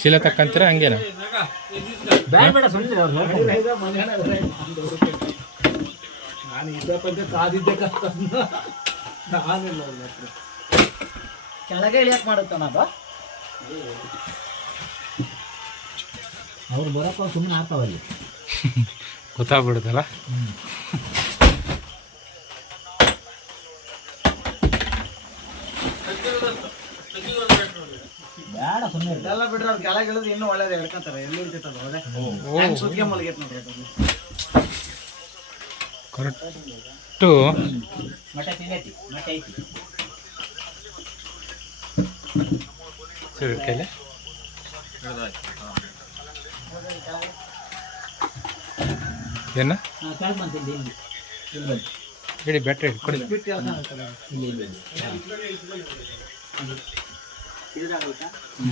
ಚೀಲ ತಕ್ಕಂತೀರ ಹಂಗೇನ? ಬೇಡ ಸುಮ್ಮನೆ ನಾನು ಇದಪ್ಪ ಕಾದಿದ್ದೆ ಕಷ್ಟ ನಾನಿಲ್ಲ ಕೆಳಗೆ ಇಳಿಯಕ್ಕೆ ಮಾಡುತ್ತಾನ ಅದು ಅವ್ರು ಬರೋಕ್ಕ ಸುಮ್ಮನೆ ಆಗ್ತಾವಲ್ಲಿ ಗೊತ್ತಾಗ್ಬಿಡುತ್ತಲ್ಲ. ಬೇಡ ಸುಮ್ಮನೆ ಎಲ್ಲ ಬಿಡ್ರಿ ಅವ್ರು ಕೆಳಗೆ ಇಳಿದ್ರೆ ಇನ್ನೂ ಒಳ್ಳೇದು ಹೇಳ್ಕೊಂತಾರೆ ಎಲ್ಲಿ ಇಳ್ತೈತದ ಸುತ್ತಿಗೆ ಮಲಗೈತೆ ನೋಡ್ರಿ ಅದು ಕರೆಕ್ಟು ಸರಿ ಕೈಲೆ ಏನ ಇಡಿ ಬ್ಯಾಟ್ರಿ ಕೊಡಿ.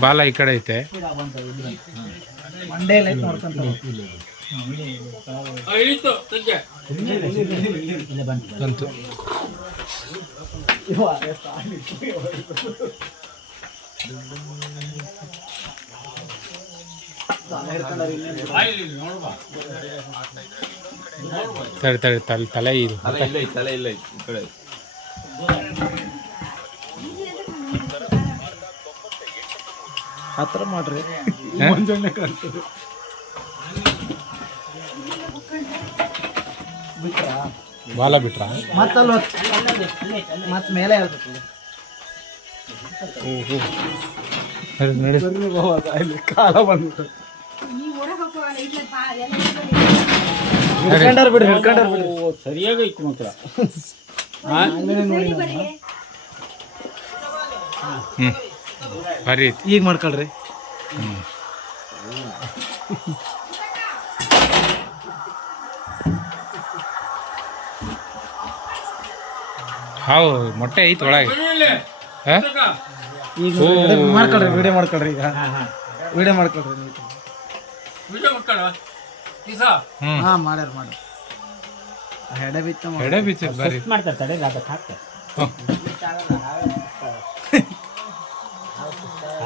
ಬಾಲ ಈ ಕಡೆ ಐತೆ. ಬಂತು ತಡಿ ತಡಿ ತಲೆ ಇದು ತಲೆ ಇಲ್ಲ ಈ ಕಡೆ ಹತ್ರ ಮಾಡ್ರಿ ಬಾಲ ಬಿಟ್ರ ಮತ್ತಲ್ಲ ಮತ್ತ ಮೇಲೆ ಕಾಲ ಬಂದ್ಬಿಟ್ಟು ಬಿಡ್ರಿ ಸರಿಯಾಗಿ ಇತ್ತು ಮಾತ್ರ ಬರೀ ಈಗ ಮಾಡ್ಕೊಳ್ರಿ. ಹಾವು ಮೊಟ್ಟೆ ಐತಿ ಒಳಗೆ. ಈಗ ಮಾಡ್ಕೊಳ್ರಿ ವಿಡಿಯೋ ಮಾಡ್ಕೊಳ್ರಿ. ಈಗ ವಿಡಿಯೋ ಮಾಡ್ಕೊಳ್ರಿ. ಹಾಂ ಮಾಡ್ಯಾರ ಮಾಡ್ರಿ. ಹೆಡೆ ಬಿತ್ತ ಎಡೆ ಬೀಚ್ ಬರ್ರಿ ಮಾಡ್ತಾರೆ ತಡೆ ಅದಕ್ಕೆ ಹಾಕ್ತಾರೆ.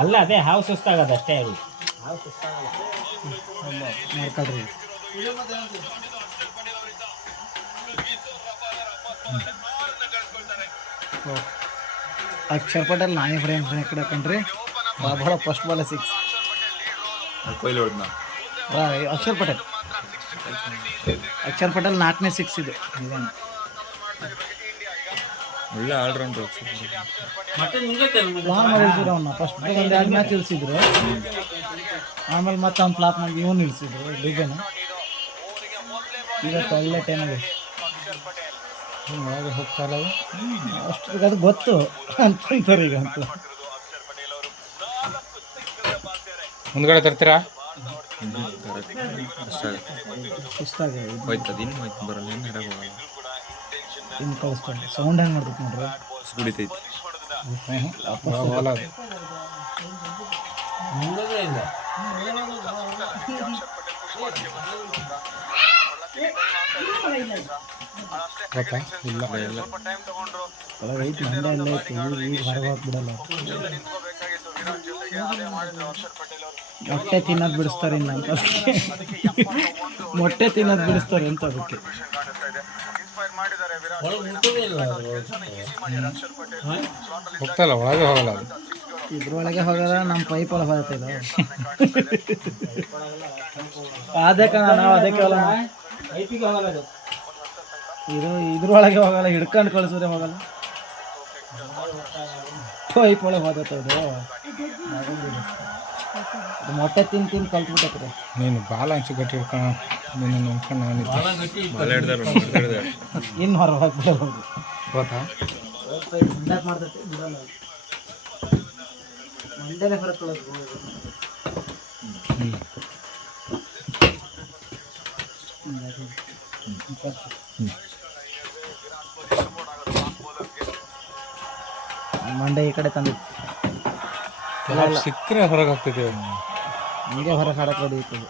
ಅಲ್ಲ ಅದೇ ಹಾವು ಸುಸ್ತಾಗದ ಅಷ್ಟೇ. ಅದು ಹಾವು ಸುಸ್ತಾಗಲ್ಲ ಮಾಡ್ಕೊಳ್ರಿ. ಅಕ್ಷರ್ ಪಟೇಲ್ ನಾಯಿ ಫ್ರೇಮ್ ಕಡೆ ಕಣ್ರಿ ಬಾಳ ಫಸ್ಟ್ ಬಾಲ್ 6 ಕೊಯ್ಲು ಹೊಡೆದ್ನ ಅಕ್ಷರ್ ಪಟೇಲ್ 4ನೇ 6 ಇದು. ಒಳ್ಳೆ ಆಲ್ರೌಂಡರ್. ಅವನ್ನ ಫಸ್ಟ್ 2 ಮ್ಯಾಚ್ ಇಳಿಸಿದ್ರು, ಆಮೇಲೆ ಮತ್ತೆ ಅವ್ನು ಫ್ಲಾಪ್ ಮಾಡಿ ಇವನು ಇಳಿಸಿದ್ರು ಡಿಗನ್. ಇವತ್ತು ಒಳ್ಳೆ ಟೈಮಲ್ಲಿ ಒಳಗೆ ಹೋಗ್ತಾರ ಅಷ್ಟು ಅದು ಗೊತ್ತು ಅಂತಾರೆ ಈಗ ಅಂತ. ಮುಂದ್ಗಡೆ ತರ್ತೀರಾ? ಇಷ್ಟ ಆಗಿದೆ ಬರಲ್ಲ ಇನ್ನು ಕಳಿಸ್ಕೊಂಡು ಸೌಂಡ್ ಹೆಂಗೆ ಮಾಡ್ಬೇಕು ನೋಡ್ರಿ. ಕುಡಿತೈತಿ ಗೊತ್ತಾ? ಇಲ್ಲ ಒಳಗೆ ಐತಿ ಮಂಡ್ಯ ಎಲ್ಲ ಐತಿ. ಈಗ ಹೊರಗೆ ಬಿಡಲ್ಲ. ಮೊಟ್ಟೆ ತಿನ್ನೋದು ಬಿಡಿಸ್ತಾರೆ ಇನ್ನು ಅಂತ. ಮೊಟ್ಟೆ ತಿನ್ನೋದು ಬಿಡಿಸ್ತಾರೆ ಅಂತ ಅದಕ್ಕೆ. ಹೋಗ್ತಲ್ಲ ಒಳಗೆ ಹೋಗಲ್ಲ ಅದು. ಇದ್ರೊಳಗೆ ಹೋಗಲ್ಲ. ನಮ್ಮ ಪೈಪ್ ಒಳಗೆ ಹೋಗ್ತಿಲ್ಲ ಅದಕ್ಕೆ ನಾವು ಅದಕ್ಕೆ ಹೋಗಲ್ಲ. ಇದ್ರೊಳಗೆ ಹೋಗಲ್ಲ. ಹಿಡ್ಕೊಂಡು ಕಳಿಸಿದ್ರೆ ಹೋಗಲ್ಲ. ಪೈಪ್ ಒಳಗೆ ಹೋಗ್ತದೆ. ಮೊಟ್ಟೆ ತಿಂದು ಕಲ್ತ್ಬಿಟ್ಟೈತ್ರಿ. ನೀನು ಬಾಲ ಹಂಚಿ ಗಟ್ಟಿ ಹಿಡ್ಕೊಂಡು ನೀನು ನಂಬ್ಕೊಂಡು ಇನ್ನು ಹೊರಗೆ ಹೋಗ್ಬಿಡಲ್ಲ. ಗೊತ್ತಾ? ಮಾಡ್ತೈತಿ ಬಿಡಲ್ಲ. ಮಂಡ್ಯನೇ ಹೊರಕೊಳ್ಳೋದು. ಮಂಡ್ಯ ಈ ಕಡೆ ತಂದಿತ್ತು. ಸಿಕ್ಕರೆ ಹೊರಗೆ ಹಾಕ್ತೈತಿ. ಹಂಗೆ ಹೊರಗೆ ಹಾಡಕ್ಕೆ ಹೊಡಿಯುತ್ತದೆ.